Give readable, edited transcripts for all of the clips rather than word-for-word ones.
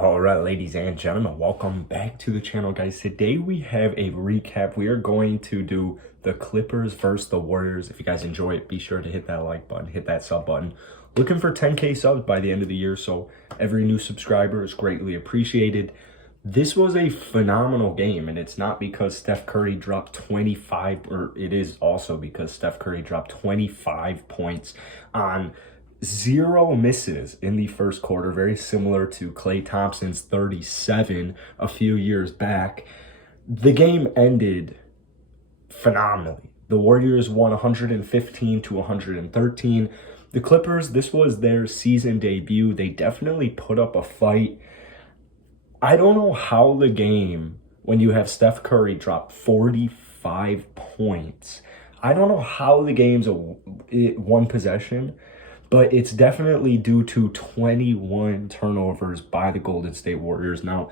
All right, ladies and gentlemen, welcome back to the channel, guys. Today we have a recap. We are going to do the Clippers versus the Warriors. If you guys enjoy it, be sure to hit that like button, hit that sub button. Looking for 10K subs by the end of the year, so every new subscriber is greatly appreciated. This was a phenomenal game, and it's not because Steph Curry dropped 25, or it is also because Steph Curry dropped 25 points on zero misses in the first quarter, very similar to Klay Thompson's 37 a few years back. The game ended phenomenally. The Warriors won 115 to 113. The Clippers, this was their season debut. They definitely put up a fight. I don't know how the game, when you have Steph Curry drop 45 points, I don't know how the game's one possession, but it's definitely due to 21 turnovers by the Golden State Warriors. Now,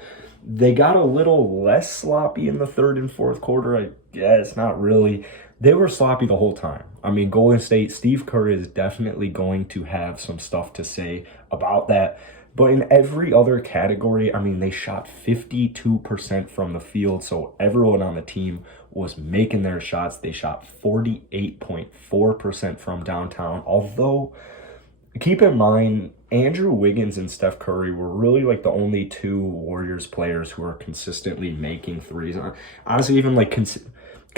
they got a little less sloppy in the third and fourth quarter. I guess not really. They were sloppy the whole time. I mean, Golden State, Steve Kerr is definitely going to have some stuff to say about that. But in every other category, I mean, they shot 52% from the field, so everyone on the team was making their shots. They shot 48.4% from downtown, although keep in mind, Andrew Wiggins and Steph Curry were really like the only two Warriors players who are consistently making threes. Honestly, even like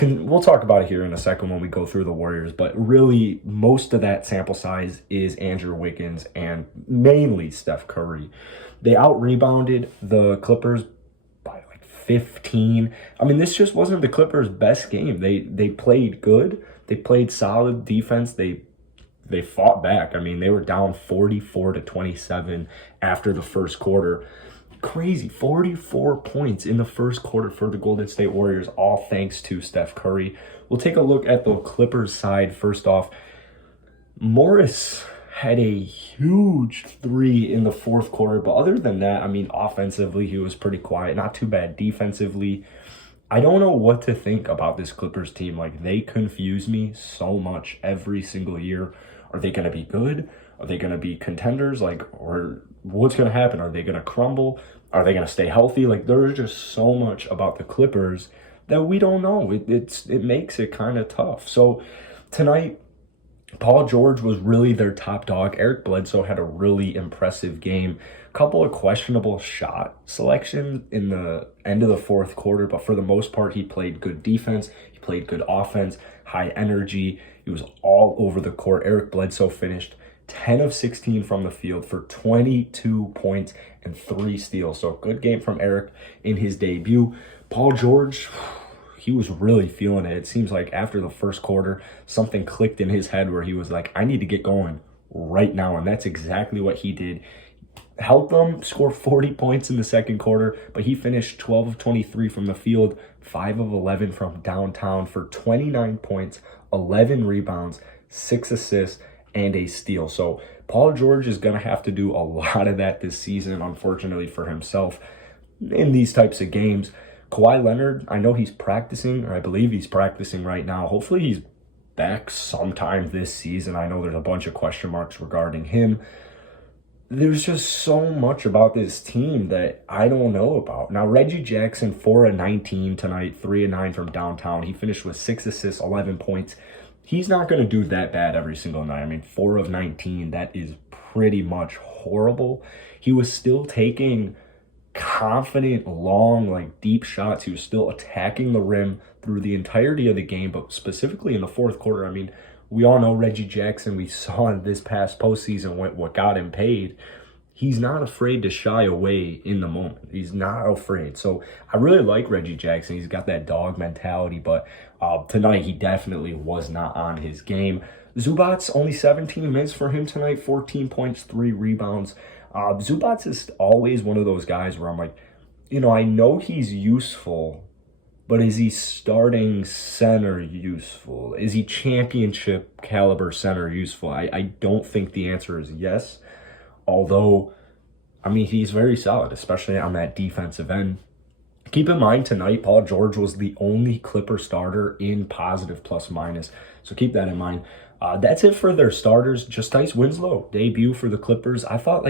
we'll talk about it here in a second when we go through the Warriors, but really most of that sample size is Andrew Wiggins and mainly Steph Curry. They out-rebounded the Clippers by like 15. I mean, this just wasn't the Clippers' best game. They played good. They played solid defense. They fought back. I mean, they were down 44 to 27 after the first quarter. Crazy, 44 points in the first quarter for the Golden State Warriors, all thanks to Steph Curry. We'll take a look at the Clippers side. First off, Morris had a huge three in the fourth quarter, but other than that, I mean, offensively, he was pretty quiet. Not too bad defensively. I don't know what to think about this Clippers team. Like, they confuse me so much every single year. Are they going to be good? Are they going to be contenders? Like, or what's going to happen? Are they going to crumble? Are they going to stay healthy? Like, there's just so much about the Clippers that we don't know. It makes it kind of tough. So tonight, Paul George was really their top dog. Eric Bledsoe had a really impressive game. A couple of questionable shot selections in the end of the fourth quarter, but for the most part, he played good defense. He played good offense, high energy. He was all over the court. Eric Bledsoe finished 10 of 16 from the field for 22 points and 3 steals. So good game from Eric in his debut. Paul George, he was really feeling it. It seems like after the first quarter, something clicked in his head where he was like, I need to get going right now. And that's exactly what he did. Helped them score 40 points in the second quarter, but he finished 12 of 23 from the field, 5 of 11 from downtown for 29 points, 11 rebounds, 6 assists, and a steal. So Paul George is going to have to do a lot of that this season, unfortunately for himself, in these types of games. Kawhi Leonard, I know he's practicing, or I believe he's practicing right now. Hopefully he's back sometime this season. I know there's a bunch of question marks regarding him. There's just so much about this team that I don't know about. Now, Reggie Jackson, 4 of 19 tonight, 3 of 9 from downtown. He finished with 6 assists, 11 points. He's not going to do that bad every single night. I mean, 4 of 19, that is pretty much horrible. He was still taking confident, long, like deep shots. He was still attacking the rim through the entirety of the game, but specifically in the fourth quarter. I mean, we all know Reggie Jackson. We saw in this past postseason what got him paid. He's not afraid to shy away in the moment. He's not afraid. So I really like Reggie Jackson. He's got that dog mentality, but tonight he definitely was not on his game. Zubac's only 17 minutes for him tonight, 14 points, 3 rebounds. Zubac's is always one of those guys where I'm like, I know he's useful, but is he starting center useful? Is he championship caliber center useful? I don't think the answer is yes. Although, I mean, he's very solid, especially on that defensive end. Keep in mind, tonight, Paul George was the only Clipper starter in positive plus minus. So keep that in mind. That's it for their starters. Justice Winslow, debut for the Clippers. I thought,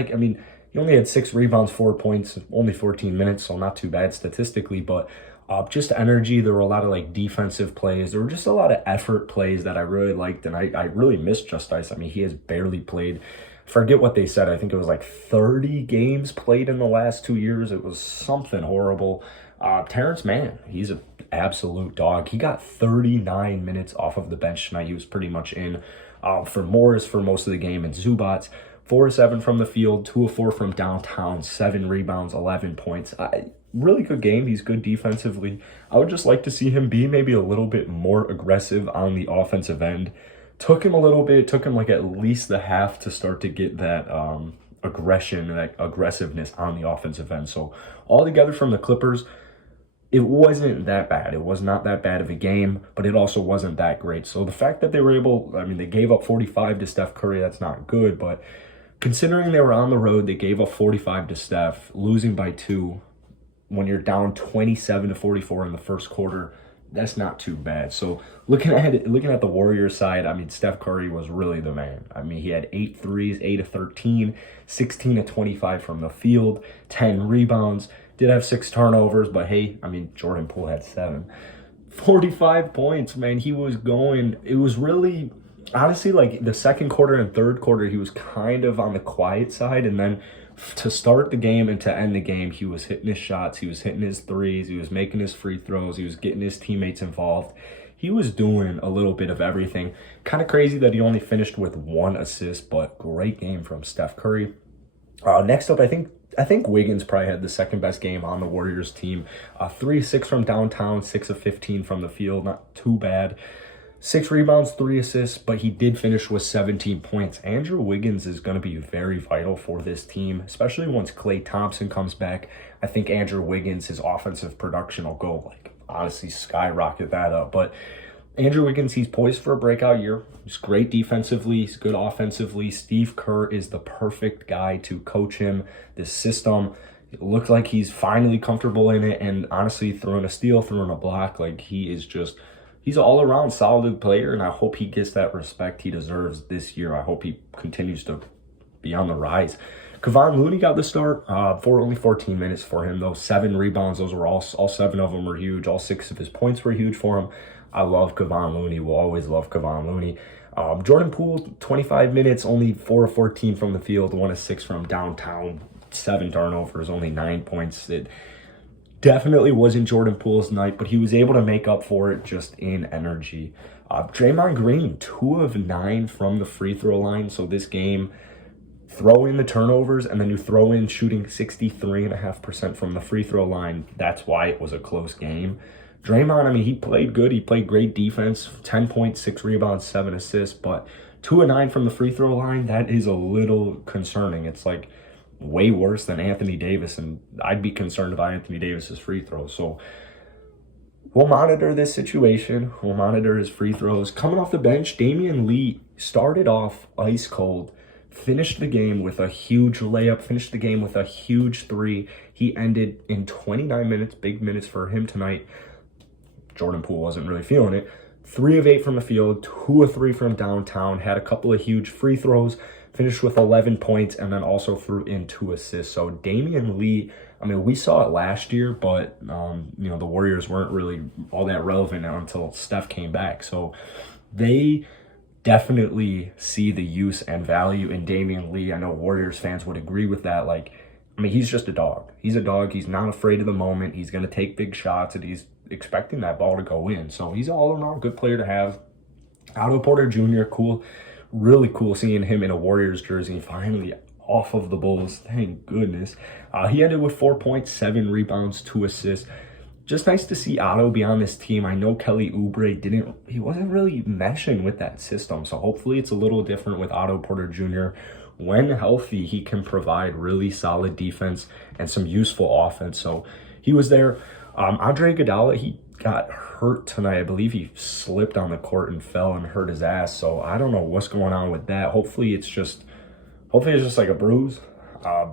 He only had 6 rebounds, 4 points, only 14 minutes, so not too bad statistically, but just energy. There were a lot of like defensive plays. There were just a lot of effort plays that I really liked, and I really missed Justice. I mean, he has barely played. Forget what they said. I think it was like 30 games played in the last 2 years. It was something horrible. Terrence Mann, he's an absolute dog. He got 39 minutes off of the bench tonight. He was pretty much in for Morris for most of the game, and Zubats 4 of 7 from the field, 2 of 4 from downtown, 7 rebounds, 11 points. Really good game. He's good defensively. I would just like to see him be maybe a little bit more aggressive on the offensive end. Took him a little bit, took him like at least the half to start to get that aggression, that aggressiveness on the offensive end. So altogether from the Clippers, it wasn't that bad. It was not that bad of a game, but it also wasn't that great. So the fact that they were able, I mean, they gave up 45 to Steph Curry, that's not good, but considering they were on the road, they gave up 45 to Steph, losing by 2 when you're down 27 to 44 in the first quarter. That's not too bad. So looking at the Warriors side, I mean, Steph Curry was really the man. I mean, he had 8 threes, 8 of 13, 16 of 25 from the field, 10 rebounds, did have 6 turnovers, but hey, I mean, Jordan Poole had 7. 45 points, man. He was going. It was really, honestly, like the second quarter and third quarter, he was kind of on the quiet side, and then to start the game and to end the game, he was hitting his shots, he was hitting his threes, he was making his free throws, he was getting his teammates involved. He was doing a little bit of everything. Kind of crazy that he only finished with 1 assist, but great game from Steph Curry. Next up, I think Wiggins probably had the second best game on the Warriors team. 3 of 6 from downtown, 6 of 15 from the field, not too bad. 6 rebounds, 3 assists, but he did finish with 17 points. Andrew Wiggins is going to be very vital for this team, especially once Klay Thompson comes back. I think Andrew Wiggins, his offensive production will go, like, honestly skyrocket that up. But Andrew Wiggins, he's poised for a breakout year. He's great defensively. He's good offensively. Steve Kerr is the perfect guy to coach him. This system, it looks like he's finally comfortable in it. And honestly, throwing a steal, throwing a block, like he is just... He's an all-around solid player, and I hope he gets that respect he deserves this year. I hope he continues to be on the rise. Kevon Looney got the start for only 14 minutes for him, though. 7 rebounds. Those were all 7 of them were huge. All 6 of his points were huge for him. I love Kevon Looney. We'll always love Kevon Looney. Jordan Poole, 25 minutes, only 4 of 14 from the field, 1 of 6 from downtown, 7 turnovers, only 9 points. It definitely wasn't Jordan Poole's night, but he was able to make up for it just in energy. Draymond Green, 2 of 9 from the free throw line. So this game, throw in the turnovers, and then you throw in shooting 63.5% from the free throw line. That's why it was a close game. Draymond, I mean, he played good. He played great defense, 10 points, 6 rebounds, 7 assists, but 2 of 9 from the free throw line, that is a little concerning. It's like way worse than Anthony Davis, and I'd be concerned about Anthony Davis's free throws. So we'll monitor this situation. We'll monitor his free throws. Coming off the bench, Damian Lee started off ice cold, finished the game with a huge layup, finished the game with a huge 3. He ended in 29 minutes, big minutes for him tonight. Jordan Poole wasn't really feeling it. 3 of 8 from the field, 2 of 3 from downtown, had a couple of huge free throws, finished with 11 points, and then also threw in 2 assists. So Damian Lee, I mean, we saw it last year, but, the Warriors weren't really all that relevant until Steph came back. So they definitely see the use and value in Damian Lee. I know Warriors fans would agree with that. Like, I mean, he's just a dog. He's a dog. He's not afraid of the moment. He's going to take big shots, and he's expecting that ball to go in. So he's an all-around good player to have. Otto Porter Jr., cool. Really cool seeing him in a Warriors jersey, finally off of the Bulls. Thank goodness. He ended with 4 points, 7 rebounds, 2 assists. Just nice to see Otto be on this team. I know Kelly Oubre he wasn't really meshing with that system. So hopefully it's a little different with Otto Porter Jr. When healthy, he can provide really solid defense and some useful offense. So he was there. Andre Iguodala, he got hurt tonight. I believe he slipped on the court and fell and hurt his ass. So I don't know what's going on with that. Hopefully it's just like a bruise.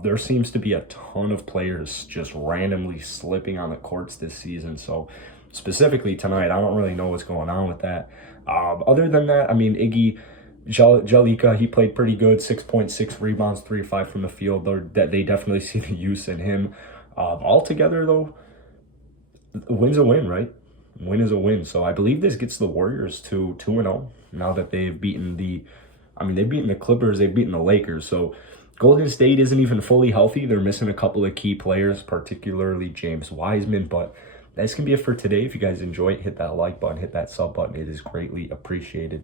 There seems to be a ton of players just randomly slipping on the courts this season. So specifically tonight, I don't really know what's going on with that. Other than that, I mean, Iggy Jalika, he played pretty good, 6.6 rebounds, 3-5 from the field. That they definitely see the use in him. Altogether, though, a win's a win, right? Win is a win. So I believe this gets the Warriors to 2-0 now that they've beaten they've beaten the Clippers, they've beaten the Lakers. So Golden State isn't even fully healthy. They're missing a couple of key players, particularly James Wiseman. But that's going to be it for today. If you guys enjoy it, hit that like button, hit that sub button. It is greatly appreciated.